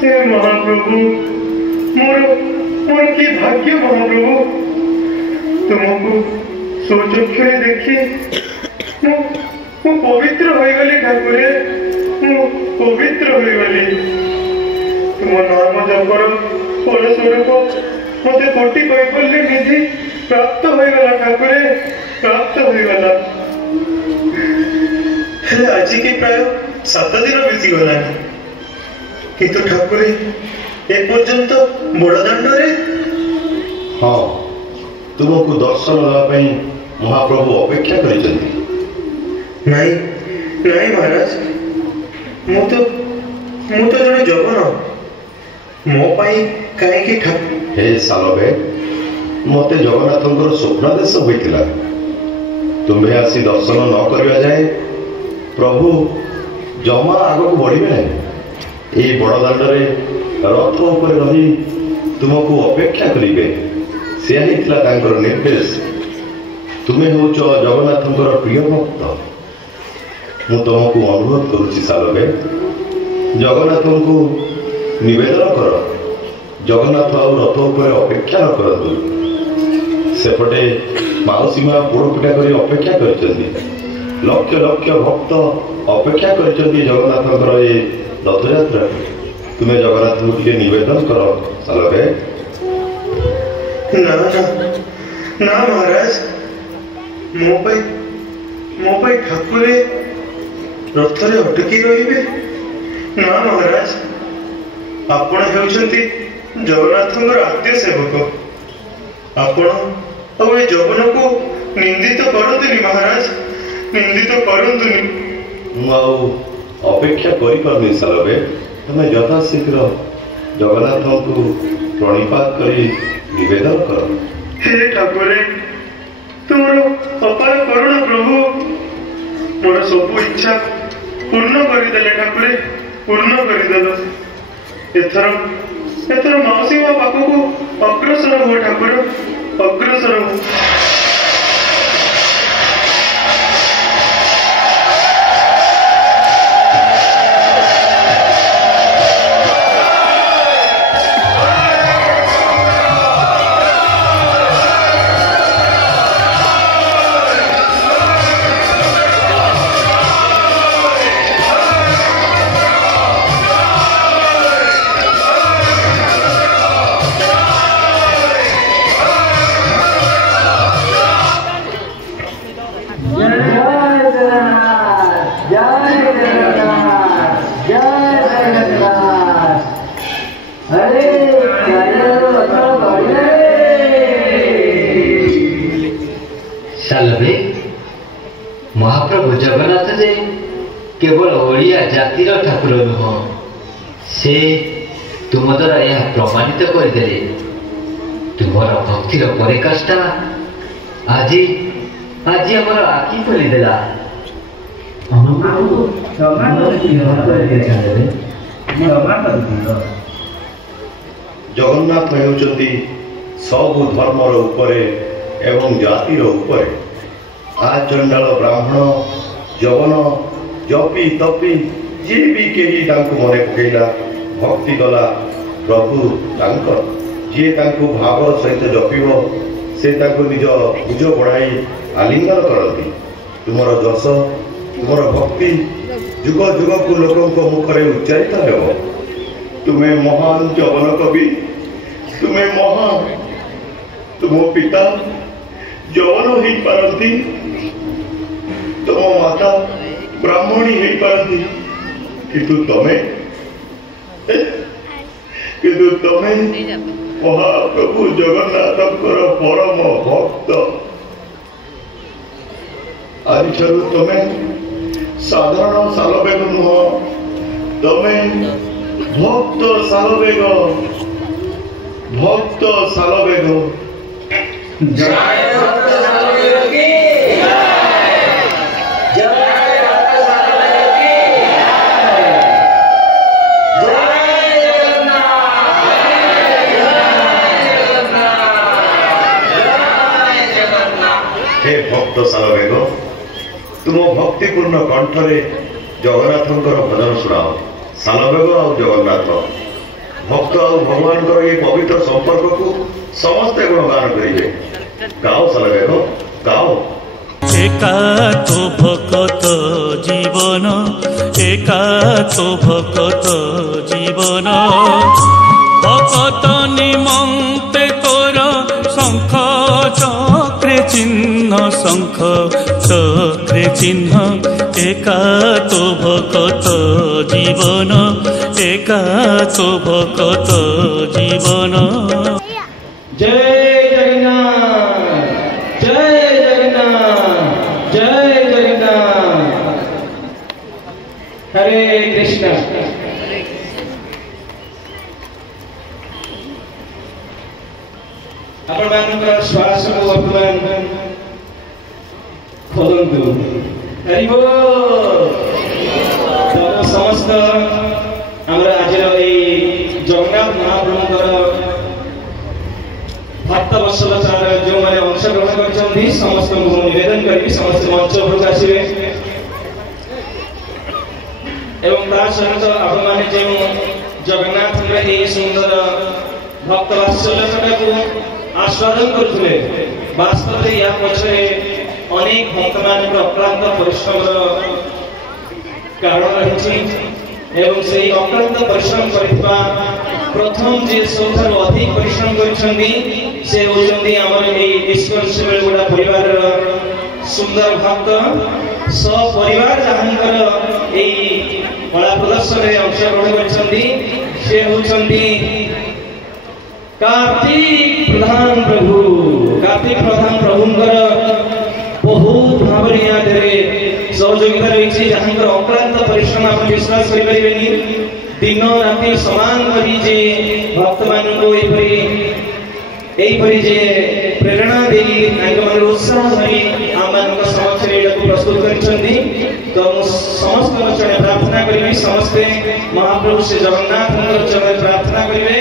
हे महाप्रभु मोर मोर की भाग्य महाप्रभु तुमको ସୁଚକ୍ଷୁରେ ଦେଖି ମୁଁ ପବିତ୍ର ହୋଇଗଲି ଠାକୁରେ, ମୁଁ ପବିତ୍ର ହୋଇଗଲି। ତୁମ ନାମ ଜପର ଫଳସ୍ୱରୂପ ମତେ କୋଟି କୈବଲ୍ୟ ନିଧି ପ୍ରାପ୍ତ ହୋଇଗଲା ଠାକୁରେ, ପ୍ରାପ୍ତ ହୋଇଗଲା। ହେଲେ ଆଜିକି ପ୍ରାୟ 7 ଦିନ ବିତିଗଲାଣି, କିନ୍ତୁ ଠାକୁରେ ଏପର୍ଯ୍ୟନ୍ତ ବଡ଼ଦାଣ୍ଡରେ। ହଁ, ତୁମକୁ ଦର୍ଶନ ଦେବା ପାଇଁ ମହାପ୍ରଭୁ ଅପେକ୍ଷା କରିଛନ୍ତି। ନାଇଁ ନାଇଁ ମହାରାଜ, ମୁଁ ତ ଜଣେ ଯବନ, ମୋ ପାଇଁ କାହିଁକି ହେ ସାଲବେ, ମତେ ଜଗନ୍ନାଥଙ୍କର ସ୍ୱପ୍ନାଦେଶ ହୋଇଥିଲା। ତୁମ୍ଭେ ଆସି ଦର୍ଶନ ନ କରିବା ଯାଏ ପ୍ରଭୁ ଜମା ଆଗକୁ ବଢ଼ିବେ ନାହିଁ। ଏହି ବଡ଼ଦାଣ୍ଡରେ ରଥ ଉପରେ ରହି ତୁମକୁ ଅପେକ୍ଷା କରିବେ, ସେୟା ହିଁ ଥିଲା ତାଙ୍କର ନିର୍ଦ୍ଦେଶ। ତୁମେ ହେଉଛ ଜଗନ୍ନାଥଙ୍କର ପ୍ରିୟ ଭକ୍ତ। ମୁଁ ତୁମକୁ ଅନୁରୋଧ କରୁଛି ସାଲବେ, ଜଗନ୍ନାଥଙ୍କୁ ନିବେଦନ କର, ଜଗନ୍ନାଥ ଆଉ ରଥ ଉପରେ ଅପେକ୍ଷା ନ କରନ୍ତୁ। ସେପଟେ ମାଉସୀ ମା ପୋଡ଼ପିଠା କରି ଅପେକ୍ଷା କରିଛନ୍ତି। ଲକ୍ଷ ଲକ୍ଷ ଭକ୍ତ ଅପେକ୍ଷା କରିଛନ୍ତି ଜଗନ୍ନାଥଙ୍କର ଏ ରଥଯାତ୍ରା। ତୁମେ ଜଗନ୍ନାଥଙ୍କୁ ଟିକେ ନିବେଦନ କର ସାଲବେ। ନା ନା ମହାରାଜ, ମୋ ପାଇଁ ଠାକୁରେ ରଥରେ ଅଟକି ରହିବେ? ନା ମହାରାଜ, ଆପଣ ହେଉଛନ୍ତି ଜଗନ୍ନାଥଙ୍କର ଆଦ୍ୟ ସେବକ। ଆପଣ ଆଉ ଏ ଜଗନ୍ନାଥକୁ ନିନ୍ଦିତ କରନ୍ତୁନି ମହାରାଜ, ନିନ୍ଦିତ କରନ୍ତୁନି। ମୁଁ ଆଉ ଅପେକ୍ଷା କରିପାରୁନି ସାଲବେ, ତୁମେ ଯଥାଶୀଘ୍ର ଜଗନ୍ନାଥଙ୍କୁ ପ୍ରଣିପାତ କରି ନିବେଦନ କର। ହେ ଠାକୁରେ, ତୁମର ଅପାର କରୁଣ ପ୍ରଭୁ, ମୋର ସବୁ ଇଚ୍ଛା ପୂର୍ଣ୍ଣ କରିଦେଲେ ଠାକୁରେ, ପୂର୍ଣ୍ଣ କରିଦେଲ। ଏଥର ମାଉସୀ ମା ପାଖକୁ ଅଗ୍ରସର ହୁଅ ଠାକୁର, ଅଗ୍ରସର ହୁଅ। ସାଲବେ, ମହାପ୍ରଭୁ ଜଗନ୍ନାଥ ଯେ କେବଳ ଓଡ଼ିଆ ଜାତିର ଠାକୁର ନୁହଁ, ସେ ତୁମ ଦ୍ୱାରା ଏହା ପ୍ରମାଣିତ କରିଦେଲେ। ତୁମର ଭକ୍ତିର ପରିକାଷ୍ଠା ଆଜି ଆମର ଆଖି ଖୋଲିଦେଲା। ଜଗନ୍ନାଥ ହେଉଛନ୍ତି ସବୁ ଧର୍ମର ଉପରେ ଏବଂ ଜାତିର ଉପରେ। ଚଣ୍ଡାଳ ବ୍ରାହ୍ମଣ ଯବନ ଜପି ତପି ଯିଏ ବି କେହି ତାଙ୍କୁ ମନେ ପକେଇଲା, ଭକ୍ତି କଲା, ପ୍ରଭୁ ତାଙ୍କର। ଯିଏ ତାଙ୍କୁ ଭାବ ସହିତ ଜପିବ, ସେ ତାଙ୍କୁ ନିଜ ଭୁଜ ବଢ଼ାଇ ଆଲିଙ୍ଗନ କରନ୍ତି। ତୁମର ଯଶ, ତୁମର ଭକ୍ତି ଯୁଗ ଯୁଗକୁ ଲୋକଙ୍କ ମୁଖରେ ଉଚ୍ଚାରିତ ହେବ। ତୁମେ ମହାନ ଯବନ କବି, ତୁମେ ମହାନ। ତୁମ ପିତା ଯବନ ହେଇପାରନ୍ତି, ତୁମ ମାତା ବ୍ରାହ୍ମଣୀ ହେଇପାରନ୍ତି, କିନ୍ତୁ ତମେ ମହାପ୍ରଭୁ ଜଗନ୍ନାଥଙ୍କର ପରମ ଭକ୍ତ। ଆଜିଠାରୁ ତମେ ସାଧାରଣ ସାଲବେଗ ନୁହଁ, ତମେ ଭକ୍ତ ସାଲବେଗ, ଭକ୍ତ ସାଲବେଗ। हे भक्त सालवेग, तुम भक्तिपूर्ण कंठरे जगन्नाथंकर भजन शुणाओ। सालवेग आ जगन्नाथ भक्त आ भगवान ये पवित्र संपर्क को समस्ते गुणगान करेंगे। गाओ साला देखो गाओ। एका तो भकत जीवन एका तो भकत जीवन भकत निमंते कर शंख चक्रे चिन्ह शंख चक्रे चिन्ह एका तो भकत जीवन एका तो भकत जीवन। जय जगन्नाथ जय जगन्नाथ जय जगन्नाथ। हरे कृष्ण। आपण मानकर श्वास को अपमान खोलंतु। हरि बोल। तो समस्त हमरा आज जगन्नाथ महाप्रभुଙ୍କର भक्त वत्सलचार जो मैंने अंशग्रहण कर समस्त निवेदन करी समस्त मंच उपरକୁ ଆସିବେ एवं ता सहित आपण माने जो जगन्नाथ ये सुंदर भक्त वात्सल्य को आस्वादन करथुले वास्तव में या पछरे अनेक भक्त मान अक्लांत परिश्रम कारण रही एवं से अक्लांत परिश्रम करथिबा प्रथम जे सबथार अधिक परिश्रम करछन्ती से होछन्ती हमर ए इस्कन गुड़ा परिवार सुंदर भक्त सब परिवार जहांकर ए कला प्रदर्शन रे अंशग्रहण करछन्ती से होछन्ती कार्तिक प्रधान प्रभुंकर बहुत भावरे या देरे सहयोगिता रही जहांकर अक्लांत परिश्रम आप विश्वास करि परिबेनी दिन राति समान करी जे भक्त मान को एपरी जे प्रेरणा देई मन उत्साह धरी आम मान समक्ष प्रस्तुत करछन्ती। तो समस्त चरण प्रार्थना करी समस्ते महाप्रभु श्री जगन्नाथ चरण प्रार्थना करेंगे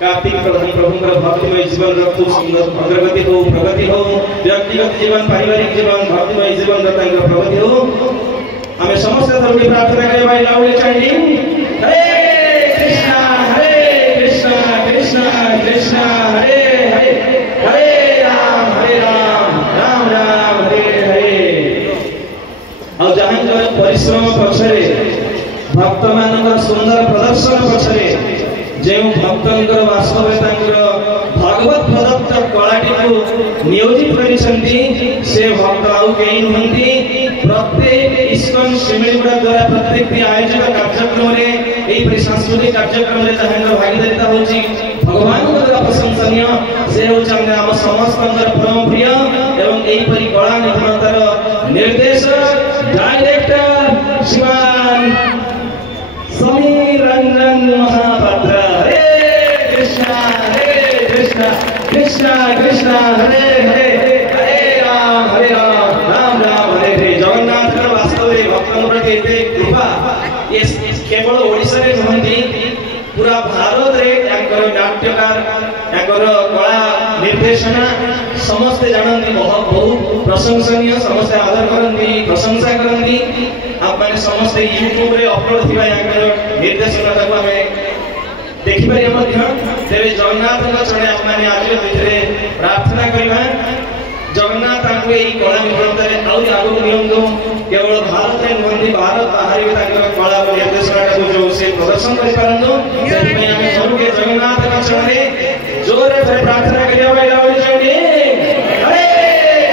कार्तिक प्रधान प्रभुंकर भक्तिमय जीवन खूब सुंदर अग्रगति हो प्रगति हो व्यक्तिगत जीवन पारिवारिक जीवन भक्तिमय जीवन प्रगति हो हमें समस्त तरफ की प्रार्थना करें भाई लाउडली चैंटिंग हरे कृष्णा कृष्णा कृष्णा हरे हरे हरे राम राम राम हरे हरे। और जहां परिश्रम पछरे भक्त मानकर सुंदर प्रदर्शन पछरे जो भक्तर वास्तव भगवत प्रदत्त कलाटी को नियोजित कर से भक्त आउ कई नुहति प्रत्येक इस्कन शिमिलीगुड़ा द्वारा प्रत्येक आयोजित कार्यक्रम में सांस्कृतिक कार्यक्रम में जहां भागीदारिता होची भगवान द्वारा प्रशंसनीय से होचंगे आम समस्त परम प्रिय एवं एपरी कला निपुणतार निर्देशक डायरेक्टर श्रीमान समीर रंजन महापात्र। हरे कृष्णा कृष्णा कृष्णा हरे हरे हरे राम राम राम हरे हरे। जगन्नाथ वास्तव में भक्तों के कृपा ये केवल ओडिशा रे नुहंती पूरा भारत रे नाट्यकार कला निर्देशना समस्ते जानती बहुत प्रशंसनीय समस्ते आदर करती प्रशंसा करती आप मैंने समस्ते यूट्यूब रे अपलोड थिबा निर्देशना को हमें देखि पारिया तेरे जगन्नाथ चरण आप मैंने आज भितर प्रार्थना करवा जगन्नाथ कला निपुणतार आगू नियंतु केवल भारत में नुहंती भारत बाहर भी कला निर्देशना जो से प्रदर्शन कर पारंतु सबके जगन्नाथ चरण जोर प्रार्थना करिया हरे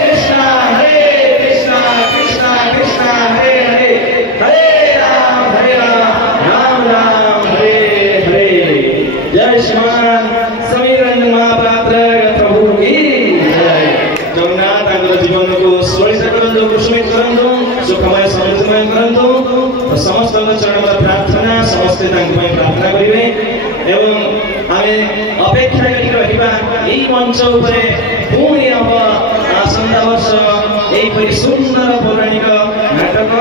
कृष्णा कृष्णा कृष्णा हरे हरे हरे राम राम राम हरे हरे। जय श्रीमान समीर रंजन महापात्र प्रभु की जय। जगन्नाथ जीवन को सुरक्षित करंतु कुसुमित करंतु सुखमय समृद्धमय करंतु समस्त चरण प्रार्थना समस्ते प्रार्थना करेंगे एवं आम अपेक्षा करी मंच उपरे पुणी हम आसंता वर्ष यही सुंदर पौराणिक नाटक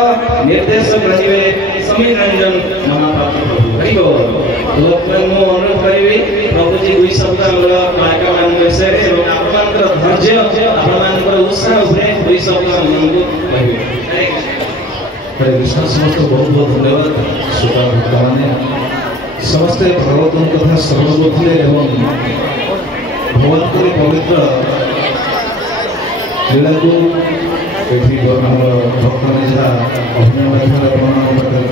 निर्देशक रहे समीर रंजन महापात्र प्रभु। हरि बोल। अनुरोध करी प्रभु जी दुई शब्द गायक मान विषय आप धैर्य आप उत्साह दुई शब्द हरे कृष्ण। समस्त बहुत बहुत धन्यवाद श्रोता भक्त मैंने समस्ते भागवत कथा श्रवण करते ଭଗବାନଙ୍କର ପବିତ୍ର ଲୀଳାକୁ ଏଠି ଆମର ଭକ୍ତମାନେ ଯାହା ଅଭିନୟ ମାଧ୍ୟମରେ ଆପଣମାନଙ୍କ ପାଖରେ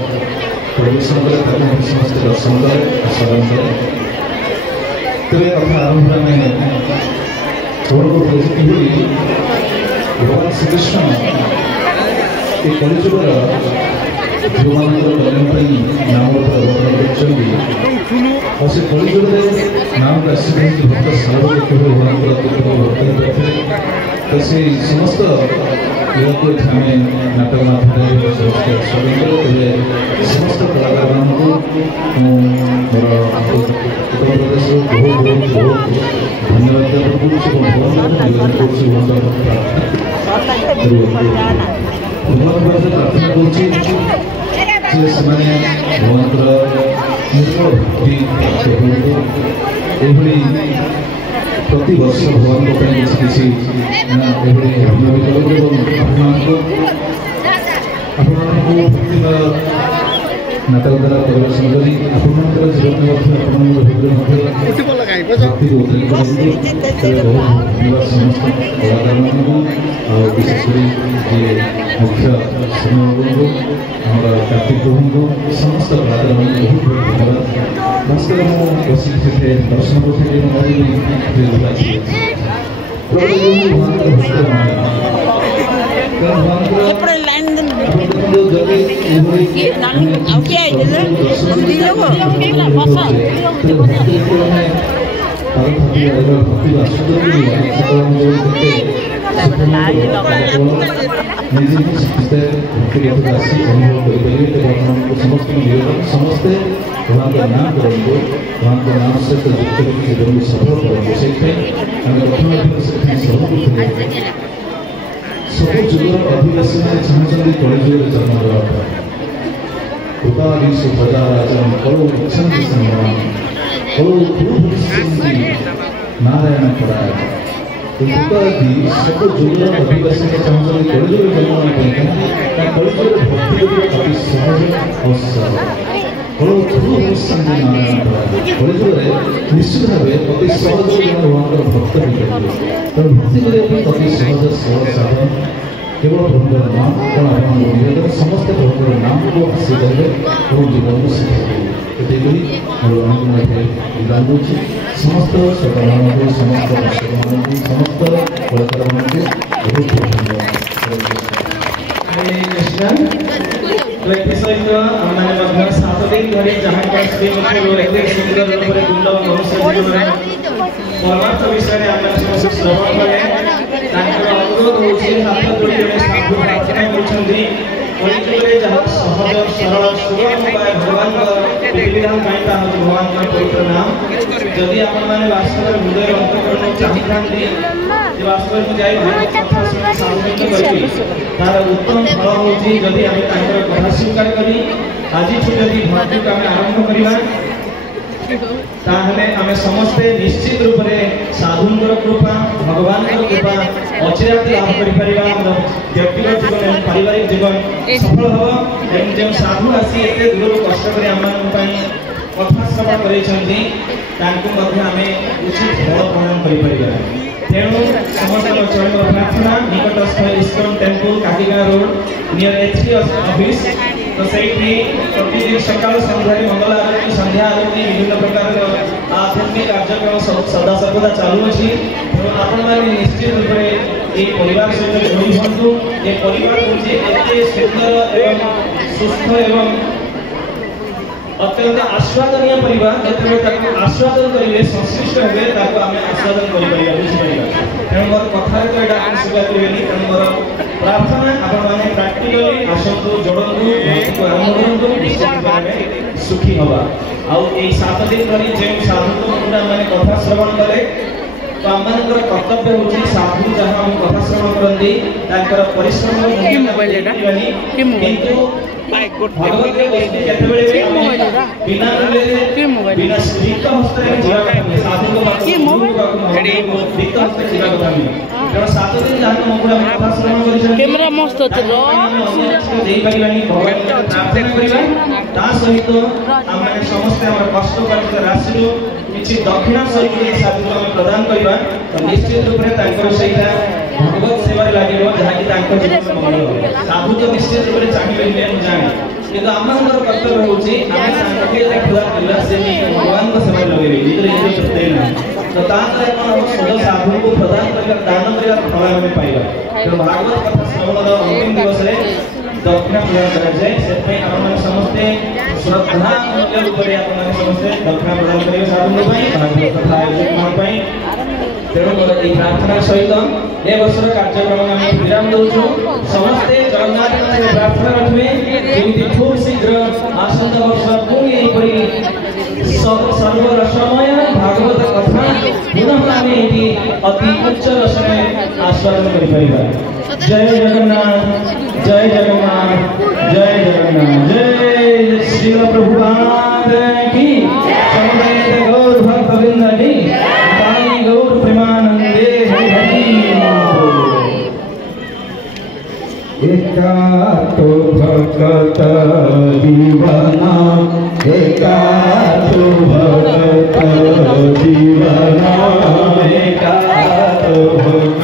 ପରିବେଷଣ କଲେ ତାକୁ ଆମେ ସମସ୍ତେ ଦର୍ଶନ କଲେ ଆସ୍ୱାଦନ କଲେ। ତେବେ କଥା ଆରମ୍ଭରେ ଆମେ ଶ୍ରବଣ କରୁଛୁ କିଭଳି ଭଗବାନ ଶ୍ରୀକୃଷ୍ଣ ଏ କଳିଯୁଗର ଝିଅମାନଙ୍କର କଲ୍ୟାଣ ପାଇଁ ନାମ ଅବତାର କରିଛନ୍ତି ଆଉ ସେ କଳିଯୁଗରେ ନାମକୁ ଆସିଛନ୍ତି ଭକ୍ତ ସାଗର କିଭଳି ଭଗବାନଙ୍କର ଅତ୍ୟନ୍ତ ଭକ୍ତ କରିଥିଲେ। ତ ସେଇ ସମସ୍ତ ଲୀଳାକୁ ଏଠି ଆମେ ନାଟକ ମାଧ୍ୟମରେ ସମସ୍ତେ ଆସ୍ୱାଦନ କଲେ। ତେବେ ସମସ୍ତ କଳାକାରମାନଙ୍କୁ ମୁଁ ମୋର ଉତ୍ତର ପ୍ରଦେଶରୁ ବହୁତ ଧନ୍ୟବାଦ ଜ୍ଞାପନ କରୁଛି ଏବଂ ଭଗବାନଙ୍କୁ ନିବେଦନ କରୁଛି ଭଗବାନଙ୍କ ପାଖରେ ପ୍ରାର୍ଥନା କରୁଛି ଯେ ସେମାନେ ଭଗବାନଙ୍କର ନିର୍ମଳ ଭକ୍ତି ପ୍ରାପ୍ତ ହୁଅନ୍ତୁ। ଏଭଳି ପ୍ରତିବର୍ଷ ଭଗବାନଙ୍କ ପାଇଁ କିଛି ଏଭଳି ଅଭିନୟ କରନ୍ତୁ ଏବଂ ଆପଣମାନଙ୍କୁ ଭକ୍ତିମୟ ନାଟକ ଦ୍ୱାରା ପରିବେଷଣ କରି ଆପଣମାନଙ୍କର ଜୀବନରେ ମଧ୍ୟ ଆପଣଙ୍କର ଭିତରେ ମଧ୍ୟ ଭକ୍ତିକୁ ଉଦ୍ରେକ କରନ୍ତୁ। ତେବେ ବହୁତ ଧନ୍ୟବାଦ ସମସ୍ତ କଳାକାରମାନଙ୍କୁ ଆଉ ବିଶେଷ କରି ଯିଏ ମୁଖ୍ୟ ସୌମ୍ୟବାବୁଙ୍କୁ ଆମର କାର୍ତ୍ତିକ ପ୍ରଭୁଙ୍କୁ ସମସ୍ତ କଳାକାରମାନଙ୍କୁ ବହୁତ ବହୁତ ଧନ୍ୟବାଦ। ବାସ୍ତବରେ ମୁଁ ବସିକି ସେଠି ଦର୍ଶନ କରୁଥିଲି ଏବଂ ଭଗବାନଙ୍କର ଭକ୍ତମାନେ ସମସ୍ତେ ଭଗବାନଙ୍କ ନାମ କରନ୍ତୁ, ଭଗବାନଙ୍କ ନାମ ସହିତ ଯୁକ୍ତ କରି ଜୀବନକୁ ସଫଳ କରନ୍ତୁ। ସେଇଥିପାଇଁ ଆମେ ରତ୍ନମାଧ୍ୟମ ସେଥିପାଇଁ ସଫଳ କରୁଥିଲେ। ସବୁ ଯୁଗର ଅଧିବାସୀମାନେ ଚାହୁଁଛନ୍ତି କଳିଯୁଗରେ ଜନ୍ମ ଦେବା ପାଇଁ। କୃପାଦିଷୁ ପ୍ରଜାରାଜନ କଳୁ ଇଚ୍ଛନ୍ତି ସମ୍ମାନ କଳୁ କୁରୁଭୂଷନ୍ତି ନାରାୟଣ ପରାୟ। କୃପାଦି ସବୁ ଯୁଗର ଅଧିବାସୀମାନେ ଚାହୁଁଛନ୍ତି କଳିଯୁଗରେ ଜନ୍ମ ନେବା ପାଇଁ। କାହିଁକି ନା କଳିଯୁଗରେ ଭକ୍ତି କରିବା ଅତି ସହଜ ଆଉ ସରଳ। କଳୁ କୁରୁଭୂଷନ୍ତି ନାରାୟଣ ପରାୟ। କଳିଯୁଗରେ ନିଶ୍ଚିତ ଭାବେ ଅତି ସହଜରେ ଜଣେ ଭଗବାନଙ୍କର ଭକ୍ତ ହୋଇପାରିବେ। ତେଣୁ ଭକ୍ତି କରିବା ପାଇଁ ଅତି ସହଜ ସରଳ ସାଧନ କେବଳ ପ୍ରଭୁଙ୍କର ନାମ କ'ଣ ଆପଣଙ୍କ ନିବେଦନ ସମସ୍ତେ ପ୍ରଭୁଙ୍କର ନାମକୁ ହାସିଲ କରିବେ ଏବଂ ଜୀବନକୁ ଶିଖିବେ। ଏତିକି ମୋର ଆପଣଙ୍କୁ ଏଠାରେ ବିଦାନ ଦେଉଛି। ସମସ୍ତ ଶ୍ରୋତାମାନଙ୍କୁ ସମସ୍ତ ଦର୍ଶକମାନଙ୍କୁ ସମସ୍ତ କଳାକାରମାନଙ୍କୁ ବହୁତ ଧନ୍ୟବାଦ। ଏଥିସହିତ ଆମମାନେ ମଧ୍ୟ 7 ଦିନ ଧରି ଯାହାଙ୍କ ଶ୍ରୀମୁଖରୁ ଏତେ ସୁନ୍ଦର ରୂପରେ ଦୁର୍ଲଭ ମନୁଷ୍ୟ ଜୀବନରେ ପରମାର୍ଥ ବିଷୟରେ ଆମମାନେ ସମସ୍ତେ ଶ୍ରବଣ କଲେ। ତାଙ୍କର ଅନୁରୋଧ ହେଉଛି ହାତ ଯୋଡ଼ି ଜଣେ ସାଧୁ ପ୍ରାର୍ଥନା କରୁଛନ୍ତି କଳିଯୁଗରେ ଯାହା ସହଜ ସରଳ ସୁଗମ ଉପାୟ ଭଗବାନଙ୍କ ବିଧିବିଧାନ ପାଇଁ ତାହା ହେଉଛି ଭଗବାନଙ୍କର ପବିତ୍ର ନାମ। ଯଦି ଆପଣମାନେ ବାସ୍ତବରେ ହୃଦୟର ଅନ୍ତଃକରଣ ଚାହିଁଥାନ୍ତି ଯେ ବାସ୍ତବରେ ମୁଁ ଯାଇ ଭାଗବତ କଥା ଶୁଣି ସାଧୁନିକ କରିବି ତାର ଉତ୍ତମ ଫଳ ହେଉଛି ଯଦି ଆମେ ତାଙ୍କର କଥା ସ୍ୱୀକାର କରି ଆଜିଠୁ ଯଦି ଭକ୍ତିକୁ ଆମେ ଆରମ୍ଭ କରିବା ତାହେଲେ ଆମେ ସମସ୍ତେ ନିଶ୍ଚିତ ରୂପରେ ସାଧୁଙ୍କର କୃପା ଭଗବାନଙ୍କର କୃପା ଅଚିରାତି ଲାଭ କରିପାରିବା। ଆମର ବ୍ୟକ୍ତିଗତ ଜୀବନ ଏବଂ ପାରିବାରିକ ଜୀବନ ସଫଳ ହେବ। ଏବଂ ଯେଉଁ ସାଧୁ ଆସି ଏତେ ଦୂରରୁ କଷ୍ଟ କରି ଆମମାନଙ୍କ ପାଇଁ କଥା ଶ୍ରବଣ କରିଛନ୍ତି ତାଙ୍କୁ ମଧ୍ୟ ଆମେ ଉଚିତ ଫଳ ପ୍ରଦାନ କରିପାରିବା। ତେଣୁ ସମସ୍ତଙ୍କ ଚରଣର ପ୍ରାର୍ଥନା ନିକଟସ୍ଥ ISKCON temple Kakigaon road near ଏଚି ଅଫିସ୍। ତ ସେଇଠି ପ୍ରତିଦିନ ସକାଳ ସନ୍ଧ୍ୟାରେ ମଙ୍ଗଳ ଆରତୀ ସନ୍ଧ୍ୟା ଆରତୀ ବିଭିନ୍ନ ପ୍ରକାରର ଆଧ୍ୟାତ୍ମିକ କାର୍ଯ୍ୟକ୍ରମ ସଦା ସର୍ବଦା ଚାଲୁଅଛି। ତେଣୁ ଆପଣମାନେ ନିଶ୍ଚିତ ରୂପରେ এই ପରିବାର ସହିତ ଯୋଡ଼ି ହୁଅନ୍ତୁ। ଏ ପରିବାର ହେଉଛି ଏତେ ସୁନ୍ଦର ଏବଂ ସୁସ୍ଥ ଏବଂ ଅତ୍ୟନ୍ତ ଆସ୍ୱାଦନୀୟ ପରିବାର। ଯେତେବେଳେ ତାକୁ ଆସ୍ୱାଦନ କରିବେ ସଂଶ୍ଳିଷ୍ଟ ହେବେ ତାକୁ ଆମେ ଆସ୍ୱାଦନ କରିପାରିବା ବୁଝିପାରିବା। ତେଣୁ ମୋର କଥାରେ ତ ଏଇଟା ଆପଣ ସ୍ୱୀକାର କରିବେନି। ତେଣୁ ମୋର ପ୍ରାର୍ଥନା ଆପଣମାନେ ପ୍ରାକ୍ଟିକାଲି ଆସନ୍ତୁ ଯୋଡ଼ନ୍ତୁ ଭକ୍ତିକୁ ଆରମ୍ଭ କରନ୍ତୁ ନିଶ୍ଚିତ ଆମେ ସୁଖୀ ହେବା। ଆଉ ଏଇ 7 ଦିନ ଧରି ଯେଉଁ ସାଧୁଙ୍କ ମୁଣ୍ଡରେ ଆମମାନେ କଥା ଶ୍ରବଣ କଲେ ତ ଆମମାନଙ୍କର କର୍ତ୍ତବ୍ୟ ହେଉଛି ସାଧୁ ଯାହା ଆମେ କଥା ଶ୍ରବଣ କରନ୍ତି ତାଙ୍କର ପରିଶ୍ରମ କିନ୍ତୁ ଭଗବତର ବସ୍ତୁ କେତେବେଳେ ବି ବିନା ବିନା ରିକ୍ତ ହସ୍ତରେ ଯିବା କଥା ନୁହେଁ। ସାଧୁଙ୍କ ପାଖକୁ ରିକ୍ତ ହସ୍ତରେ ଯିବା କଥା ନୁହେଁ। କାରଣ 7 ଦିନ ଯାହାଙ୍କ ମୁଣ୍ଡରେ ଆମେ କଥା ଶ୍ରବଣ କରିଛନ୍ତି ଦେଇପାରିବାନି ଭଗବାନଙ୍କୁ ପ୍ରାର୍ଥନା କରିବା। ତା ସହିତ ଆମେ ସମସ୍ତେ ଆମର କଷ୍ଟ କରିଥିବା ରାଶିରୁ किसी दक्षिणा स्वरूप यदि साधु को आम प्रदान करवा तो निश्चित रूप से सहीटा भगवत सेवा लगे जहाँकि जीवन मंगल हो साधु तो निश्चित रूप से चाहिए जाने किंतु आमर कर्तव्य होची पूजा से भगवान को सेवा लगे तो शुद्ध साधु को प्रदान कर दान कर फल आम पाइबा तो भागवत कथा श्रवण अंतिम दिवस दक्षिणा प्रदान कराए से समस्ते श्रद्धा रूप समस्ते दक्षिणा प्रदान करेंगे साधु भागवत कथा आयोजन तेणु प्रार्थना सहित ए वर्षर कार्यक्रम आम विराम दौचु समस्ते जगन्नाथ प्रार्थना रखिए जमी खूब शीघ्र आसंता वर्ष पुणी सर्व रसमय भागवत कथा पुनः आम ये अति उच्च रस में आस्वादन कर जय जगन्नाथ जय जगन्नाथ जय जगन्नाथ जय श्री प्रभुपाद की समवेत गौर भक्त वृंद की ताई गौर प्रेमानंदे हरि एका तो भक्त जीवना एका तो भक्त जीवना एका तो भक्त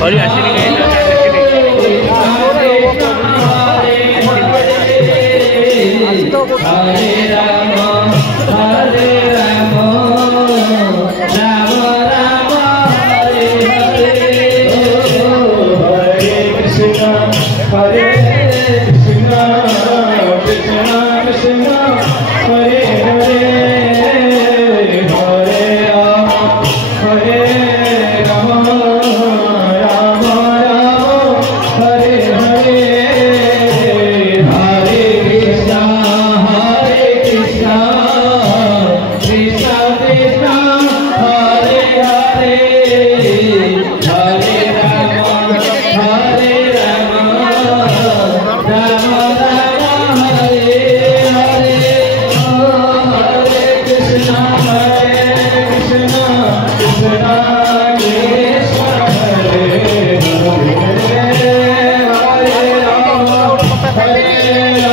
Hare Hare